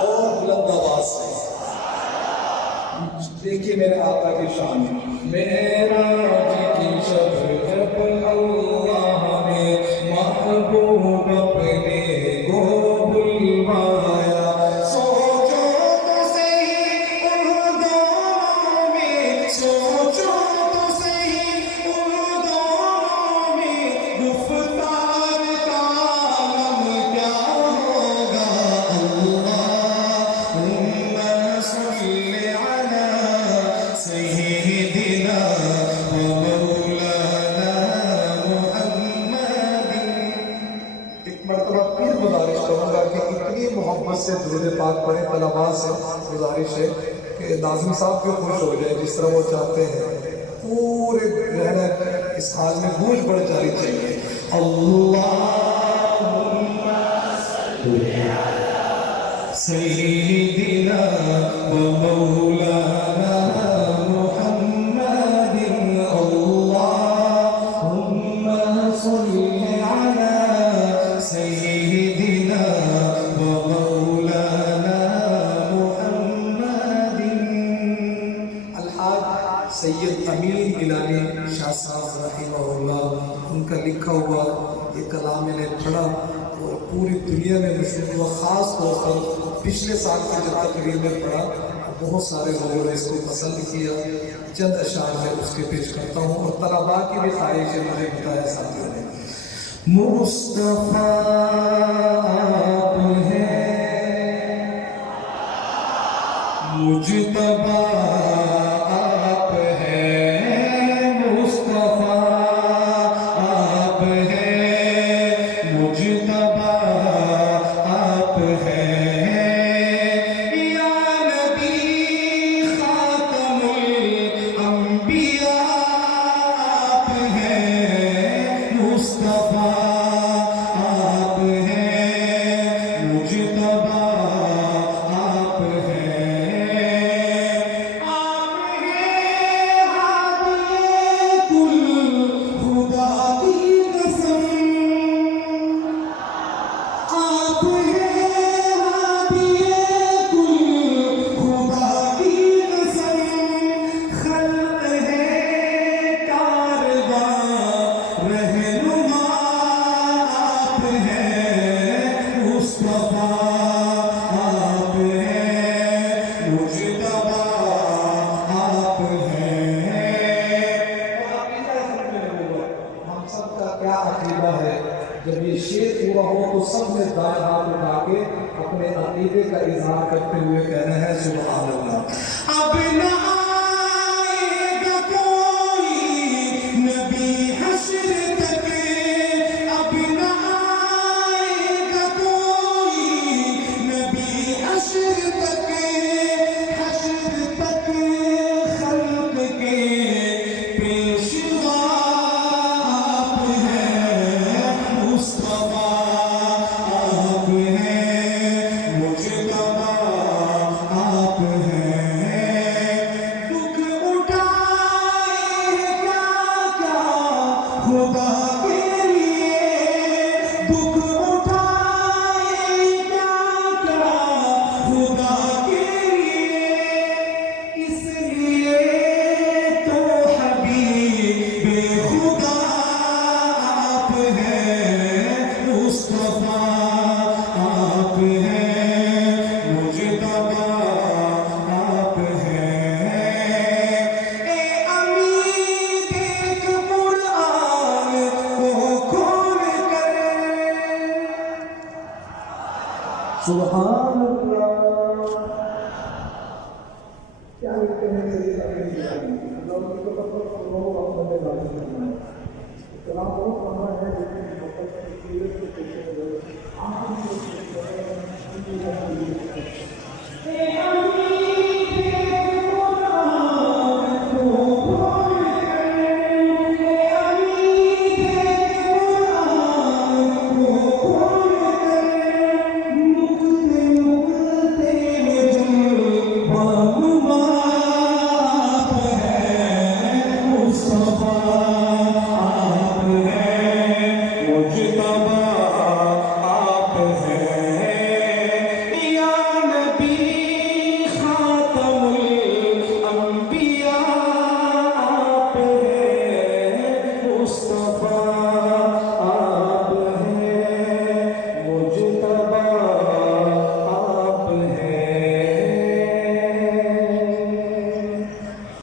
اور بلند آواز سے دیکھیے میرے آقا کی شان. معراج کی شب جب اللہ نے محبوب اپنے کو بلوایا، سوچو تو صحیح ان دونوں میں، سوچو تو صحیح ان دونوں میں گفتار کا عالم کیا ہوگا. اللہم صل علی سیدنا و مولانا محمد. ایک مرتبہ پھر گزارش کروں گا کہ اتنی محبت سے درود پاک پڑھیں. طلباء سے گزارش ہے کہ ناظم صاحب بھی خوش ہو جائیں جس طرح وہ چاہتے ہیں. پورے رہنا اس حال میں گونج بڑھ جانی چاہیے. اللہم صل علی سیدنا و مولانا محمد. اللہم صل علی سیدنا و مولانا محمد. الحاج سید امین گیلانی شاہ صاحب رحمہ اللہ، ان کا لکھا ہوا یہ کلام میں نے پڑھا اور پوری دنیا میں مشہور ہوا. خاص طور پر پچھلے سال کی جب تقریب میں پڑھا بہت سارے لوگوں نے اس کو پسند کیا. چند اشعار میں اس کے پیش کرتا ہوں اور طلباء کی بھی خواہش ہے، مجھے بتایا ساتھیوں نے. مصطفیٰ آپ ہیں، مجتبیٰ آپ ہیں، مصطفیٰ آپ ہیں، مجتبیٰ آپ ہیں، یا نبی خاتم الانبیاء آپ ہیں، مصطفیٰ آپ ہیں، مجتبیٰ آپ ہیں. آپ ہیں ہادی کل خدا کی قسم، آپ ہیں ہادی کل خدا کی قسم. خلق ہے کارواں رہنما آپ ہیں، مصطفیٰ آپ ہیں، مجتبیٰ آپ ہیں. ہم سب کا کیا عقیدہ ہے، جب یہ شعر پورا ہو تو سب نے دائیں ہاتھ اٹھا کے اپنے عقیدے کا اظہار کرتے ہوئے کہنا ہے سبحان اللہ. اب نہ آئے گا کوئی نبی حشر تک، اب نہ آئے گا کوئی نبی حشر تک، حشر تک خلق کے پیشوا آپ ہیں، مصطفیٰ آپ ہیں، مجتبیٰ آپ ہیں. دکھ اٹھائے کیا کیا خدا کے لیے، دکھ اٹھائے کیا کیا خدا کے لیے، اس لیے تو حبیب خدا آپ ہیں، مصطفیٰ آپ ہیں، مجتبیٰ آپ ہیں. اے امین دیکھ قرآن کو کھول کر، سبحان اللہ. کیا لکھتے ہیں سید امین گیلانی؟ اللہ کو پتہ لوگوں کو اپنے لازم کرنا ہے. کلام بہت لمبا ہے لیکن محبت کی سیرت کے پیچھے آخری